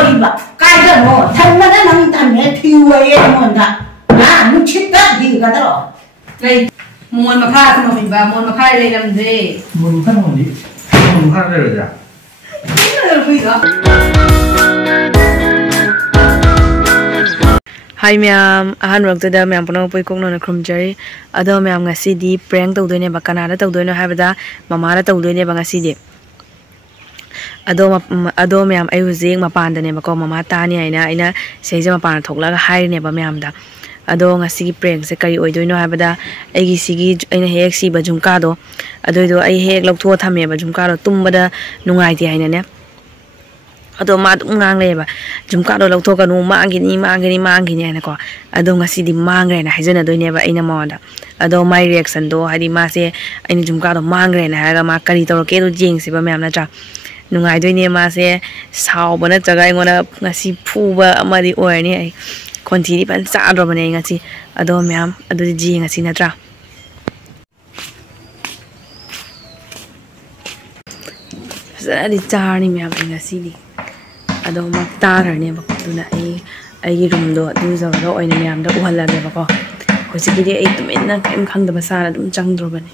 Toriba, Kaidano, Tamana Tame, Tiway, Monda, Muchita, Digadro. Like, Mon Maca, Mon Maca, Lam Day. Moncanoni, Moncanera. Hi ma'am, ahan raktada ma'am puno poi kokno na krumjari ado ma'am ngasi di prank tawdoine ba kanada tawdoine habada mamara tawdoine ba ngasi di ado ma'am ai hujik mapanda ne ba ko mama tani aina seje mapana thoklaga hairi ne ba ma'am da ado ngasi gi prank se kari oidoino habada aigi sigi aina hek si ba jumka do ado ai hek loktho thame ba jumka do tumbada nungai ti aina ne ado ma dum ngang le ba jumka do lokto ka nu mangini ana ko ado ngasi di mangre na hajana do ne ba ina ma da ado my reaction do hadi ma se aina jumka do mangre na ha ga ma kari to ke do jing si ba mem na tra nungai do ne ma se saw ba na jaga ngona ngasi phu ba amadi oi ni ai konti di pan sa do bane ngasi ado mem ado ji ngasi na tra sa di char ni mem ngasi di ado maktar ne ba duna ai room do du zo do oina myam da uhala ne ba ko hojiki di ai tumin na kem khang da basana dum chang dro bane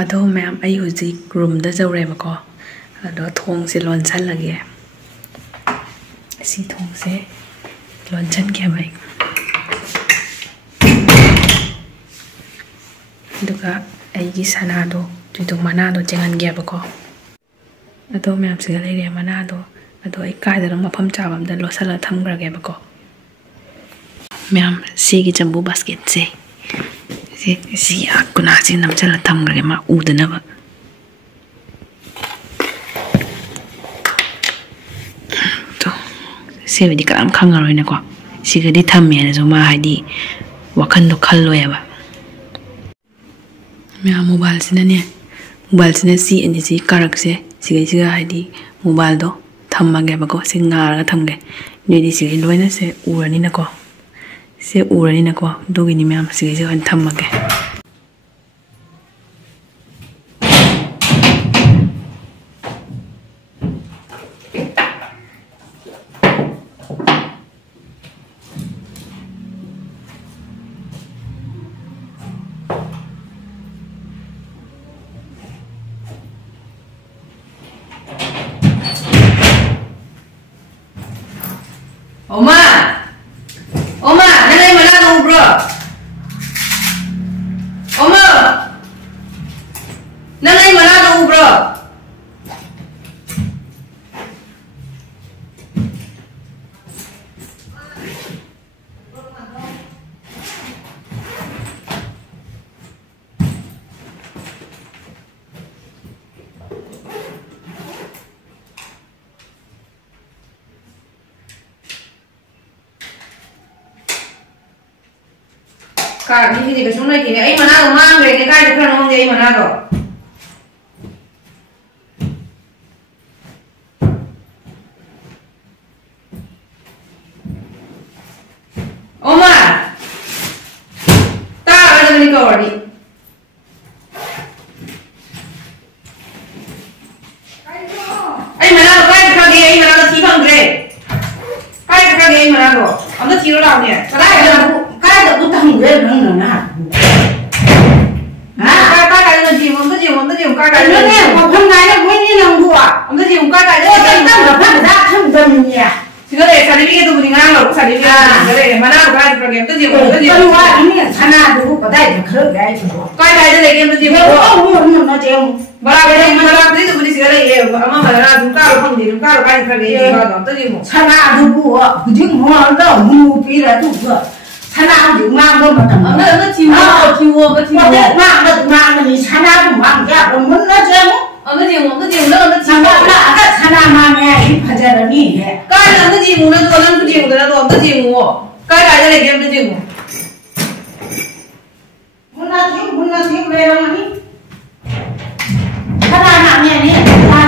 ado myam ai hojik room da zo re ba ko ado thong se lon chan lage si thong se lon chan ke bai duka ai gi sana do tu mana do jengan ge ba ko ado myam se le re mana do ado ai kai da mafam chabam da losala thamgra ge bako myam si gi jambu basket se si akuna si namchala thamgra ge ma udana ba to se di karam khangaroi na ko si ga di thamme na zo ma hadi wakhan do khallo ya ba myam mobile sinane si ani si karak se si ga hadi mobile do thamage ba ko singar ga thamge ni di si loina se urani na ko dogi ni myam si je han thamage Oma, nanay mana do bro? Oma, nanay mana do bro? Kak, ni sini kesung lagi ni. Ay mana do mangre ni kaya depan orang dia ay mana do. Oma, tak ada ni kau ni. Ay mana do kaya depan dia ay mana do si mangre. Kaya depan dia ay mana do. Anda ciro lah ni. Kaya da utang we nang na. Cái là gì mà cái gì cái nó nghe một hôm nay nó mới đi làm đùa cái gì cái nó tăng là phát ra không cần nhỉ thì cái này sản phẩm cái ngang rồi sản phẩm cái này mà nào cái program cái gì cái qua ini sana dulu pada itu kerja cái này cái gì oh nó treo bara cái này mà làm cái gì cái này ama mà ra chúng ta không gì chúng ta cái gì đó cái gì sana dulu bujing hoa đó mu pi là tu cơ sana dulu mang đâu mà tầm nó chiều mang thì sana dulu mang ra còn muốn nó treo cái gì nó cái sana mang nghe phải ra là gì cái là cái gì nó tôi làm cái gì cái này cái gì muốn nó thiếu về đâu mà đi sana mang nghe nè nó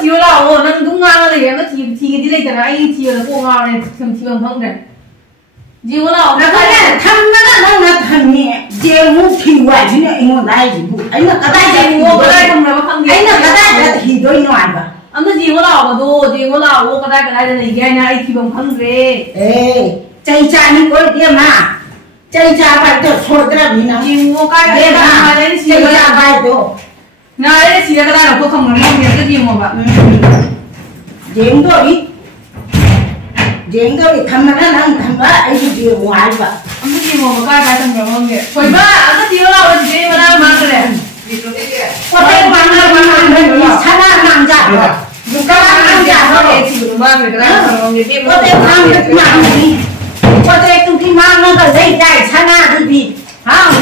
thiếu là nó đúng ngang rồi nó thì cái gì này chẳng ai thiếu là cô ngang này thiếu không đấy 지금 나 그래 탐나나 나 탐니 제무 티와 지네 이거 나이 부 아니 나 까다이 뭐 그래 좀 내가 한 Anh là cái đây thì đôi ngoài mà. Ông nó gì có lò mà đồ, gì có lò, cái đây là này ai thì bằng không rê. Ê, chạy cha đi coi điểm mà. Chạy cha phải được thôi cái là gì nào. Gì mua cái điểm mà. Chạy cha phải được. Này đấy chỉ là cái đây là cô không làm ngon cái gì mà bạn. Giếng thôi đi. Giếng thôi thầm nó đang thầm đó anh đi điều ngoài vậy. Ông cái gì mà cái không làm ngon vậy. Thôi ba, ông cái gì đó gì mà đang mang cái này. Có thể mang sana mang ra rồi. Các bạn mang ra rồi. Có thể mang đi. Có thể tụi đi mang nó cái dây dài sana đi.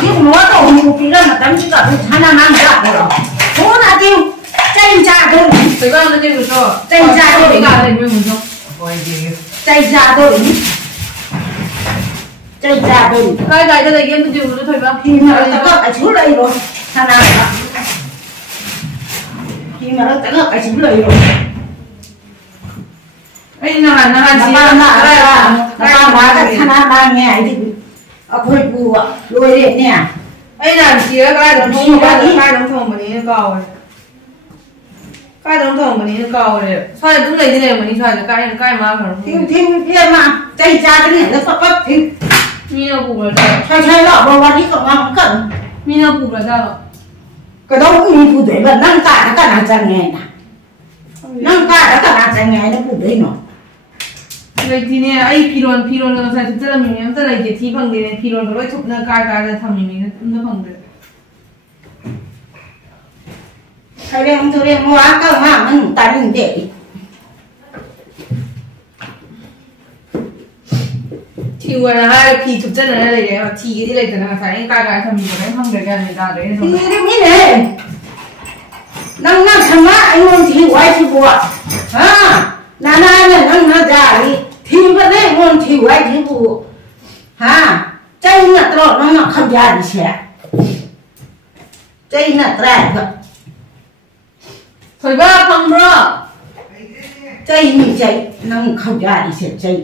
Nhưng nó tổ một tí là mà tấm chỉ cả sana mang ra rồi. Số là tiêu. Chạy ra thôi. Thôi ba nó chơi rồi. Chạy ra thôi. Chạy ra thôi. Chạy ra thôi. Cái này game tôi chịu thôi ba. Khi mà nó có cái chú đây rồi. Sana rồi. Khi mà nó tấn cái chú đây rồi. Ấy nó hẳn Nó hóa cái sana mang nghe thì khôi bùa đuôi điện nè. ấy là chỉ cái đống thùng mà đi nó cầu này. Cái đống thùng mà đi nó cầu này. Sao lại đúng này thế này mà đi xoay cái mà không. Thêm kia mà chạy ra cái này nó có thêm. Mi nó cục là Xoay lọ vào vào đi còn ngon cần. Mi nó cục là sao? Cái đó cũng như phụ thể mà nâng cả cái nào chẳng nghe nè. Nâng cả cái nào chẳng nghe nó phụ đấy nó. Vậy thì nè, ai phiron nó sai thực ra mình em rất là dễ thi bằng đấy phiron cái lối thục nó cái ra thầm mình nó bằng được. Thôi đem hóa cái mà mình ta mình để. Thì là hai phi thực chất là đây đấy mà thì cái này là phải cái thầm mình đấy không được cái này ra đấy Thì cái này. Nâng thằng á anh muốn thì quay thì bùa. Nà nâng nó ra đi. Thì vẫn đấy muốn thì quay thì bùa. Chạy nè trọ nó không ra đi xe. Chạy nè ra vậy. Thôi ba không bro. Chạy mình chạy nâng không ra đi xe chạy.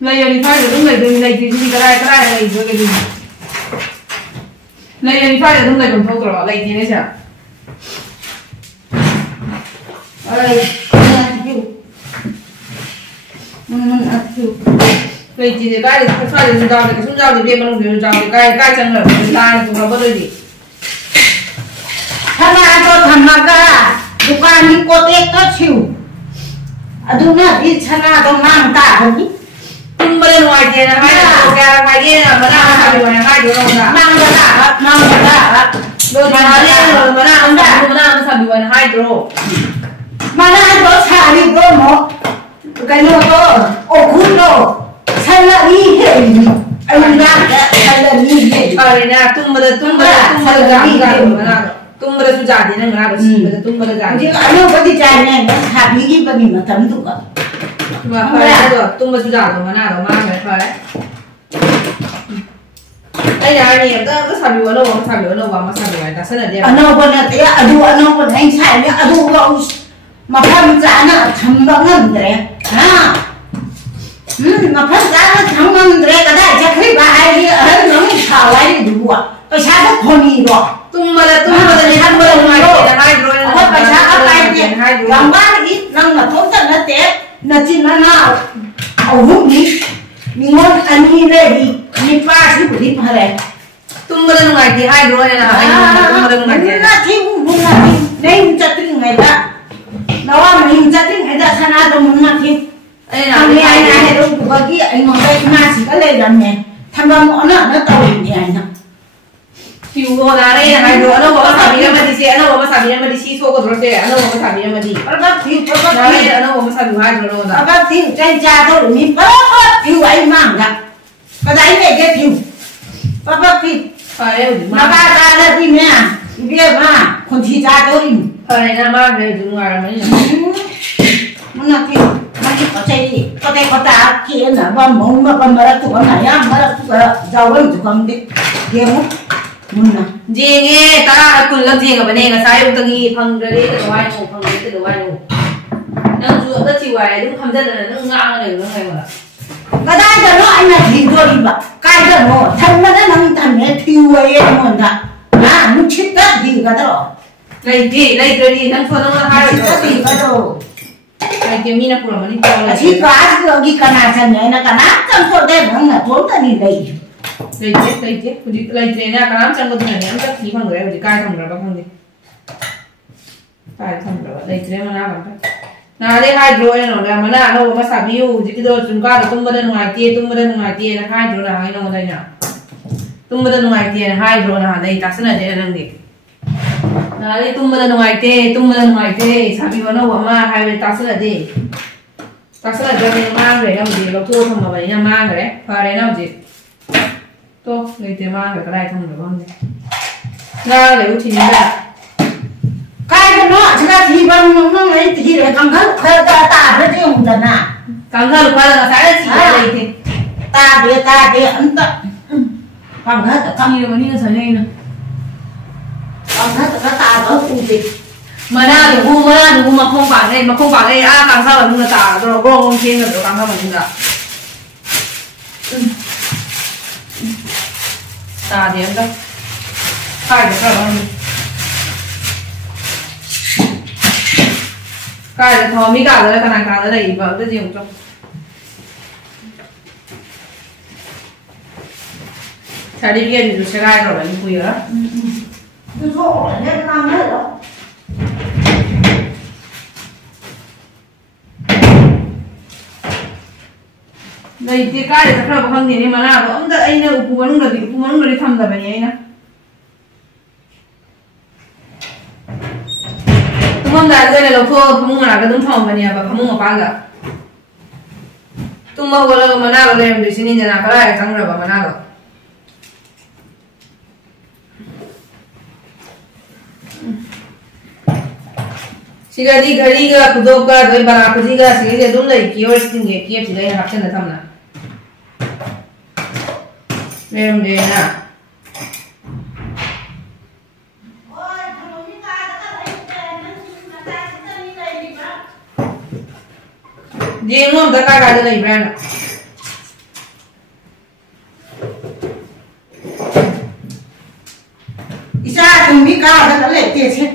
Này đi phải đúng này thì cái này rồi cái gì. Này đi phải đúng này còn thâu rồi lại gì nữa sao? Ơi, mình ăn thử. Vậy thì cái phải được giao cái xuống giao thì bên mình được giao cái chân là ta cũng không có gì. Thằng nào cho thằng nào cả, bukan đi cô tết có chịu. Đúng là đi thằng nào cho mang ta không? Tung bên ngoài kia là ngoài kia là mà đang ngoài hai đứa đâu cả. Mang ra đã. Rồi mà lên mà đang sao bị ngoài hai đứa. Mà đang có xả đi cơ mà. Cái nó có ô khút nó. Sao lại đi hệ gì? Anh ra sao lại đi hệ. Nè tung bờ su giả thì nó ra được tung bờ giả. Chứ anh đâu có đi chạy nè, nó thả đi cái bên mà thấm tụ cả. Mà phải được tung bờ su giả rồi mà nào đó mang phải đấy. Đây là anh em rất sao bị ở đâu mà sao bị người ta sẽ là đi. Anh đâu có là thế, anh đâu có anh sai nữa, anh đâu mà phân giá nó thấm nó ngâm đấy. Mà phân giá nó thấm ngâm đấy, cái này chắc khi bà ai đi ở nó mới thảo ai đi đủ à. Cái sao nó không đi rồi. Tung bờ này hai đứa ngoài kia là hai đứa. Không phải sao ở đây thì làm ba ít năm mà tốt thật nó thế, nó chỉ nó nào ở hút đi. Mình muốn ăn đi đây đi ba chứ đi phải đấy. Tung bờ ngoài kia hai đứa này là anh tung bờ ngoài kia. Nó thì cũng là nên cho tiếng người ta. Đó mà mình cho tiếng người ta sang nào mình mà thì thằng này này đâu cũng có kia anh ngồi đây mà chỉ có lên lần này. Thằng ba mỏ nó tàu gì anh ạ. Chiu go na đây hai đứa nó có sabi na madi se nó có sabi na madi si so ko dro se nó có sabi na madi Bác thiếu cho bác đây nó có sabi hai đứa nó da bác thiếu trên cha thôi mình bác thiếu anh mang cả cái đấy này cái thiếu bác thiếu phải mà ba ra là gì nè biết mà con thi cha thôi phải na mang về chúng ngoài mấy nhỉ muốn là thiếu mà chỉ có chơi gì có đây có ta kia là bom mông mà bom mà tụi con này á mà tụi giàu lắm tụi con đi kia không Jenge ta kun lam jenga bane nga sayu tangi phang re de wai no phang re de wai no nang ju ta chi wai dum kham jan na nang ngang ne nang ngai ma cái đây là nó anh là thì thôi đi mà cái đó nó thân nó nang tan ne thì quay em muốn ta nó chết đất gì cái đó Lady, and for the higher. Like Mina for money. She asked the Gikanatan and a Kanatan for them, I totally late. Lady, would you like Jane? I can't go to the end of the people where the guy from Rabba. 500 lady, now they hydro and on Ramana, no, must have you, the kids from God, Tumba and Whitey, and hydro, I know they know. Tumba and Whitey and hydro, they doesn't end. Now they tumble and white, Sabi one over my highway tassel a day. Tassel a journey married, I'm the two from a young man, for an object. Talk like the man right on the one. Now they would in that. Kind of not that he won't here, come help her that the na. Come help her, and the come help the tummy when he is a name. Mana đủ mà không phải đây càng sao là mua tả rồi không trên được càng sao mà mua tả điểm đâu khai được sao không khai được thò mi cả rồi cái này cả rồi đây vào cái gì cũng trong chả đi kia thì được xe gai rồi là như quỳ đó đây thì cái này chắc là không gì mà nào ông đã anh nào cũng muốn đi thăm rồi vậy nè không đại cái này là không là cái đúng thòng vậy nè và không mà cả tung mà gọi là mà nào lên để xin đi nhà cái này chẳng rồi mà nào Sigadi gariga kudoka doi barakujiga sigadi dum lai kior stinge kiep sigai hapchen na thamna mem de na jengom da ka ga lai brand isa tumi ka da lai te che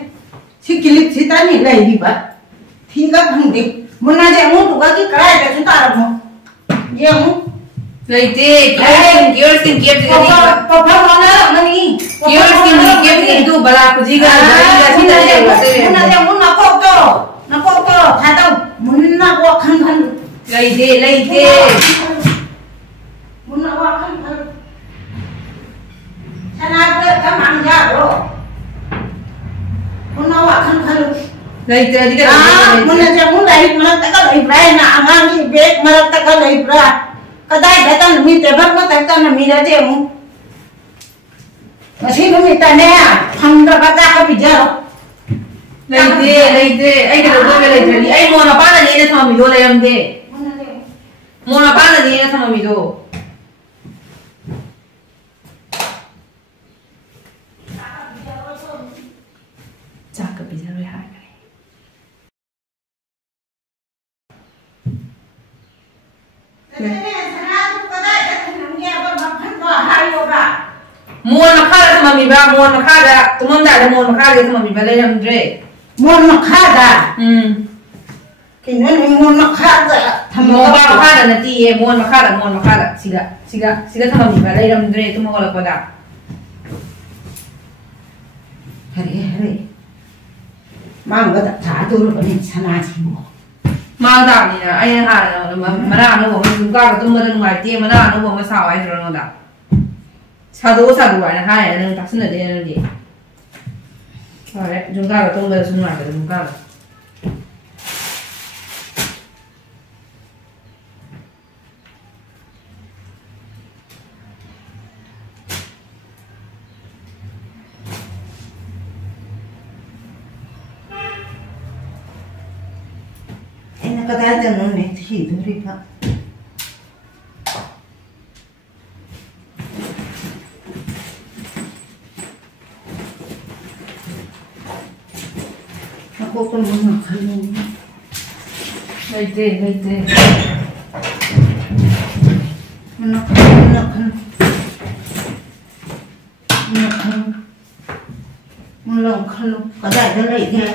si kilip si tani lai di ba thi ga phang de mona je mu tu ga ki krai da chu ta ra mo je mu lai te kior stin kiep sigai pa na ni kior stin kiep sigai tu bala kujiga gariga si tani wa te mona je mu na ko to tha da mun na ko khan lai te mun na wa khan sana ko ka mang ja ro Muna wa kan kalu. Lai te diga. Muna je mun lai mana ta ka lai bra na angang ni bek mana ta ka lai bra. Kadai datan mi te bar ma ta ka na mi ra je mu. Masi no mi ta ne a phang da ka ka bi ja ro. Lai te ai ka do ke lai te ai mo na pa na ni ne thama mi do lai am de. Mo na pa na ni ne thama mi do. Chaka bisa rồi hai cái muôn mà khá là thầm mì ba muôn mà khá là tụi mình đại là muôn mà khá là thầm mì ba lên làm gì Muôn mà khá da. Cái nó muôn mà khá da. Muôn ba khá là nati muôn mà khá là siga thầm mì ba lên làm gì tụi mình gọi là quoi da Hari mang cái thả tôi nó bên sana chi mo mang đạo này là ai hà mà nào nó bảo mình chúng ta tụi mình ngoài tiệm mà nào nó bảo mình sao ai rồi nó đã sao đủ vậy là hai là tác sinh là đây là gì rồi đấy chúng ta tụi mình xuống ngoài để chúng ta cái đó cho nó này thì thôi đi thôi nó có con muốn học hơn đây thế nó khăn có đại nó lấy thế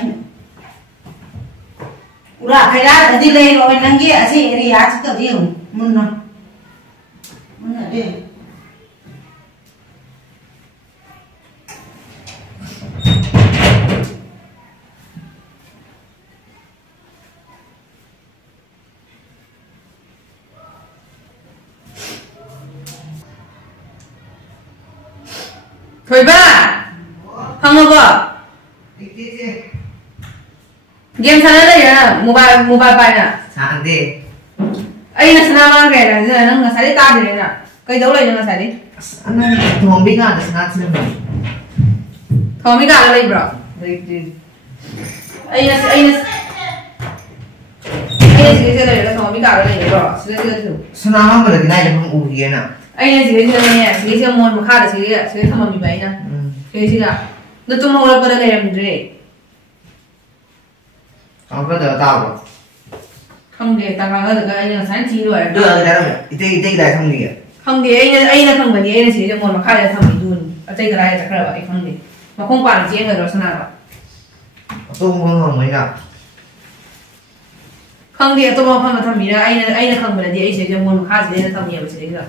udah khai ra thì lấy rồi năng kia sih ria chỉ có gì muốn nói muốn nói đi thôi ba không được vợ game sana đây à mobile bay nè sáng đi ấy là sana mang cái này giờ nó sai đi ta đi nè cái dấu này nó sai đi anh ấy không biết ngã sáng chưa không biết cả đây bro ấy là gì đây là không biết cả đây bro sẽ sáng mà được cái này là không uống gì nè ấy là gì này gì môn một khá là gì không bị bay nè cái gì đó nó tụi mình là đây làm gì không có được tao rồi không thì tao nói được cái là sáng chi rồi đưa cái đó rồi cái này không gì không thì anh là không phải anh là chỉ cho môn mà khai là không bị đun ở đây cái này chắc là vậy không thì mà không quản chuyện người đó sao nào tôi không mấy nào không thì tôi không tham bị ra anh là không phải là gì chỉ cho môn mà khai chỉ là tham nhiều chỉ đấy rồi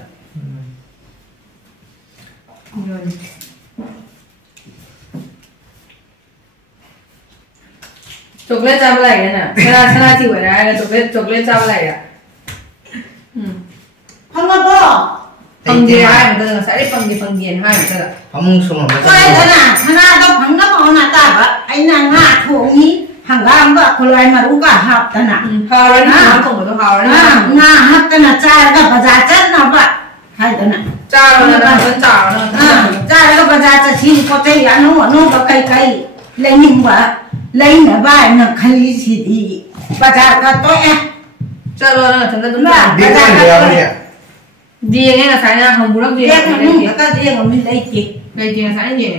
chocolate chao lại nè sana chỉ vậy này chocolate chao lại à không có bo phần gì hai mà tôi sẽ đi phần gì hai mà tôi không xong rồi quay thế nào sana đâu phẳng nó mà nó ta vậy anh nàng ngã thùng nhí hàng gam vậy còn lại mà cũng cả học thế nào hào đấy nó không có tôi hào đấy ngã học thế nào cha cái bà già chết nào vậy hay thế nào cha nó là vẫn chảo nó cha cái bà già chết xin có tay ăn nó có cây lấy nhưng mà lấy nè bài nó khai gì đi bà già cái tôi em cha nó là thằng đúng đi cái gì nghe là phải là không muốn gì cái gì mà mình lấy chị đây chuyện sáng gì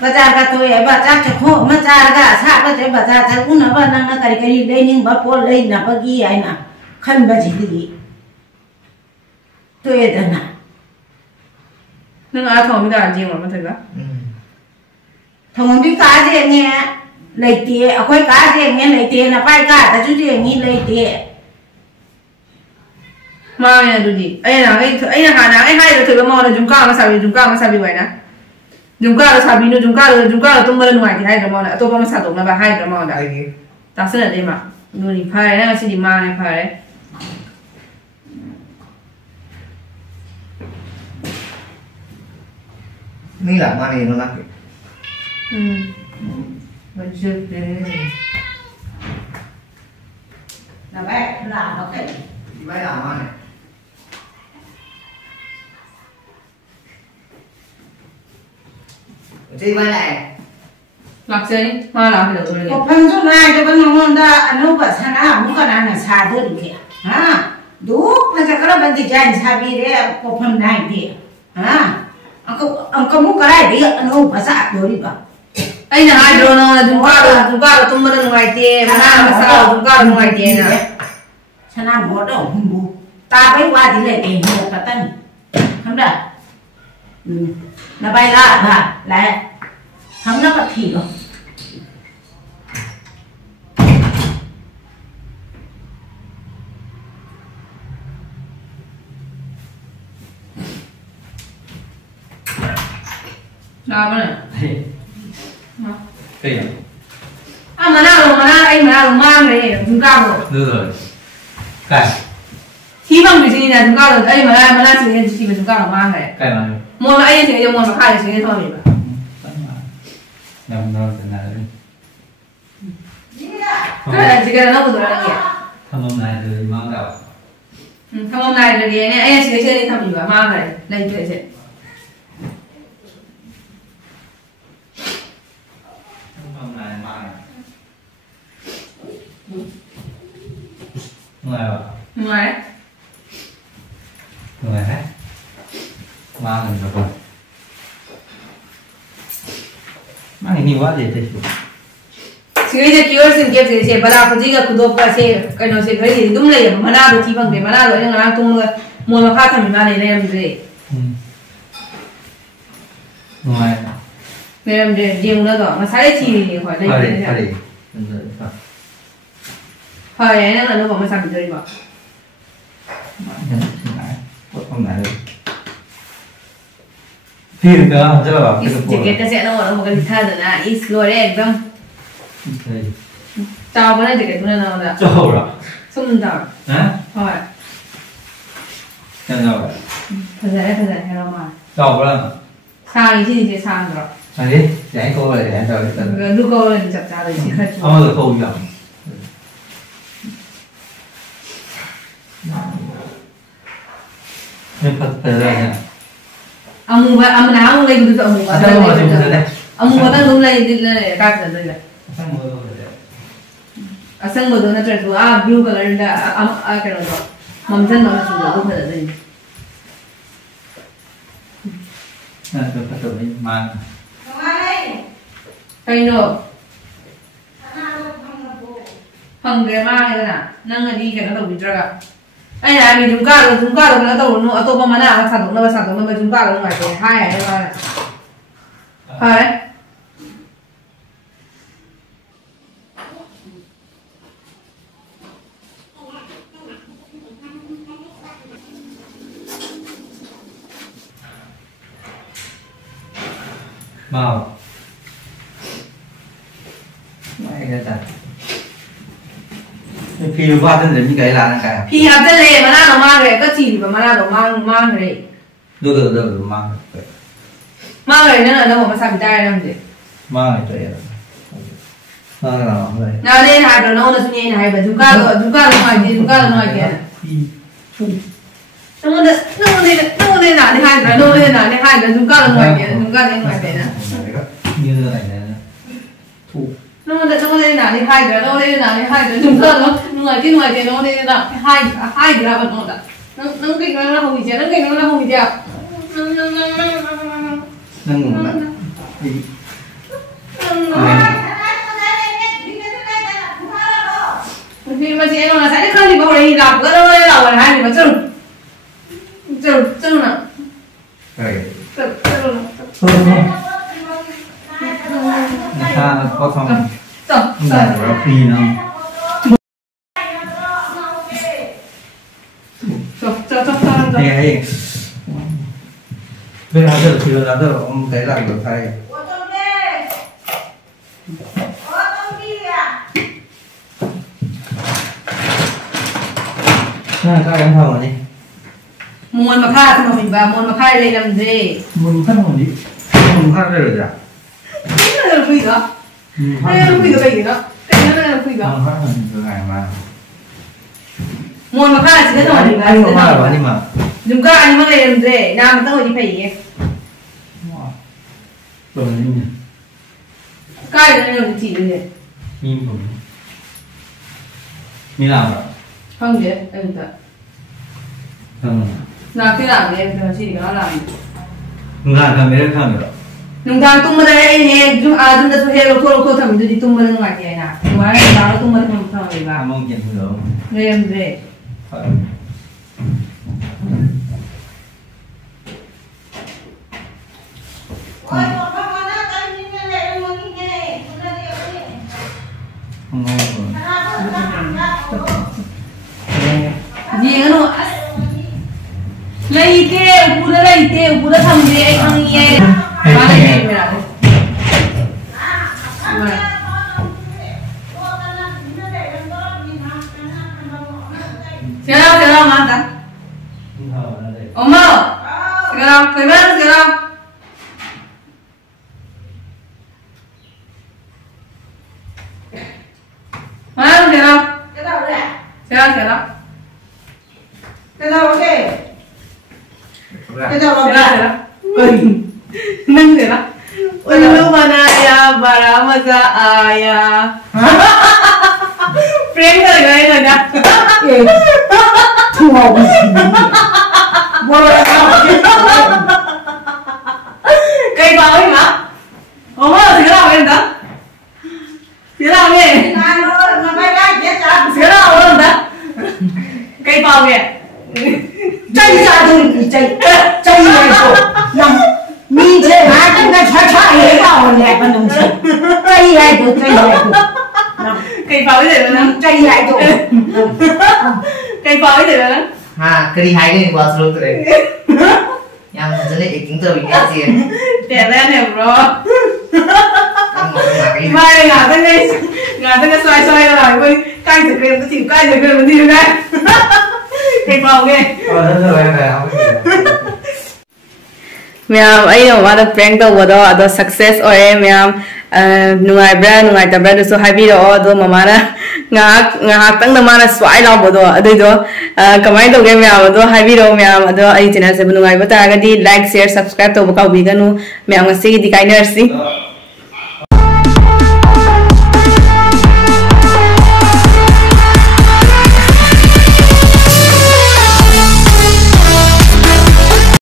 bà già cái tôi bà già cái khô mà già cái sao bà già cái cũng nó bà năng cái lấy nhưng bà bỏ lấy nè bà ghi ai nè khăn bà gì đi tôi đây nè nên ai không biết làm gì mà thật đó không biết cá gì nghe lấy tiền ở quay cá gì nghe lấy tiền là bay cá ta chú gì nghe lấy tiền mà này được gì ấy là hà nắng ấy hay là thử cái món là chúng ta nó sao bị vậy nè chúng ta là sao bị nó chúng ta là tung lên ngoài thì hay cái món này tôi không sao tụng là bà hay cái món này ta sẽ là đây mà người thì phải đấy là gì mà này phải đấyนี่แหละมานี่nó lắc vẫn chưa thế là bé là nó cái vậy là mà này chị vậy này lạc chơi mà lạc được rồi có phân số này cho bên nông ta anh nó bảo sang à muốn cái này là xa thôi được kìa à đủ mà chắc là bên thì chạy xa đi đấy có phân này thì à ông có muốn cái này đi anh không phải xa rồi đi bảo anh là hai đứa nó chúng ta là tung bên ngoài tiền mà sao chúng ta ngoài tiền nè sao nào bỏ đâu không bu ta bay qua thì lại tiền nhiều cả tân không được nó bay lại mà lại không nó có thì rồi sao vậy Cây à? À mà nào anh mà nào mang này chúng ta rồi Đưa rồi. Cải. Khi bằng cái gì là chúng ta rồi đây mà nào chỉ chúng ta là mang này. Cải mà. Một là anh sẽ dùng một khai sẽ thôi vậy mà. Nhầm rồi thế nào đấy. Cái là chỉ cái nó của tôi là gì? Thăm hôm nay thì mang đầu. Thăm hôm nay là gì này anh sẽ chơi đi thăm gì mà mang này đây chơi chơi. Hôm nay mang. Ngoài à? Ngoài. Ngoài hết. Mang mình rồi. Mang cái nhiều quá gì thế? Sige je kiyor sin ke se bala ko jiga kudo pa se kano se ghari dum le mana do thi bang de mana do nga tum mo ma kha tham ma ne le am de Ngoài. Nên riêng nữa đó mà sai chi khỏi đây. Phải. Hỏi ấy nó là nó có mà sao bị rơi vào. Không lại được. Phim cơ chứ là Chỉ cái sẽ nó một cái thay rồi nè, ít rồi đấy एकदम. Chào cái này chỉ cái nó là. Chào rồi. Xong chào. Hả? Hỏi. Chào rồi. Thật ra hello mà. Chào rồi. Sang thì chỉ sang rồi. Anh đi, để cô lại để rồi. Đưa cô lên chặt chặt rồi chỉ khách. Không được cô giọng. Nhưng thật ra nha. Ông nào ông lên được ông Sao mà dùng thế này? ông có đang lên cắt rồi đây. Sang mưa rồi. Sang mưa nó trở xuống blue color da cái đó. Mầm chân nó xuống được hết rồi. Tôi bắt đầu đi mang. Cái nó Hằng cái mang cái nào năng là đi cái nó đầu bị ra anh này mình chúng ta rồi nó đầu nó tô bông nào nó sản phẩm nó chúng ta rồi ngoài cái hai này hai Màu. Mày cái gì? Khi nó qua thân những cái là cái. Khi hạt chân lề mà nó mang cái có chỉ và mà nó mang cái Được mang. Mang cái nó là đâu mà sao tay làm gì? Mang cái đấy. Mang là vậy. Nào đây hai rồi nó xuống như này và chúng ta rồi ngoài kia. Nó đây là hai rồi nó đây là hai rồi chúng ta là ngoài kia nè. Như thế này nè. Thu. Nó đây là hai rồi chúng ta nó ngoài kia nó đây là hai rồi là nó đã. Nó cái nó không bị chết, nó không bị chết. Nó ngủ lại. Đi. Vì mà chị em là sẽ không thì có đây làm cái đâu đây là hai thì mà chừng nào. Rồi. Chừng. Người ta có xong. Không Chừng. phải là phi đâu. Cho. Nghe. Bây giờ thì là ông thấy là được thay. Các em thầu đi. Muốn mà khai không mình vào muốn mà khai đây làm gì? Muốn phát hồn đi. Muốn phát đây rồi à? Cái này là quỷ đó. Đây là quỷ cái gì đó? Cái này là quỷ đó. Muốn phát hồn từ ngày mà. Muốn mà khai chỉ cái rồi thì anh mà bảo đi mà. Dùng các anh mà đây làm gì? Nào mà tôi đi phải. Rồi đi nhỉ. Cái này là chỉ được gì? Nhìnผมมีlàm rồi. Không biết, em thật. Là cái làm thì em chỉ nó làm. Làm là mấy đứa không được. Nung ta tung mà đây he, chúng ta số hero cô thầm đi tung mà ngoài kia nè. Ngoài này nó tung mà không thầm đi vào. Mong chuyện được. Đây em về. Không ngon rồi. Gì nữa? Lấy tiêu, pura thầm gì anh không nghe. Ba này nghe mày nào? Sekarang mana? Oma, sekarang. Mana sekarang? Sekarang. Cái đâu ok? Cái đâu ok? Nâng rồi đó. Ulu manaya baramasa aya. Friend ka rin rồi nha. Thua cái gì? Cây bao ấy hả? Ủa mà sửa nào vậy đó? Sửa nào vậy? Sửa nào vậy đó? Cây bao vậy? Chạy ra thôi thì chạy này rồi nằm mi thế hả chúng ta chạy chạy đấy vào này Cây pháo cái gì đó nè. Chay lại rồi. Cây pháo cái gì đó nè. Ha, cái đi hai cái quá sốt rồi. Yang真的已经做一年节。 Đẹp lên nè bro. 你 Mai ngả cái xoay xoay rồi với cay thử cái nó chịu cay thử cái nó chịu đây. Cây pháo kìa. Ma'am, I know what a prank the wado ado success or ma'am nungai bra nungai ta bra so happy do do mama na nga tang na mana swai la bodo ado do kamai do ge ma'am do happy do ma'am ado ai channel se nungai bata ga di like share subscribe to ba ka bi ganu ma'am ngasi di kainer si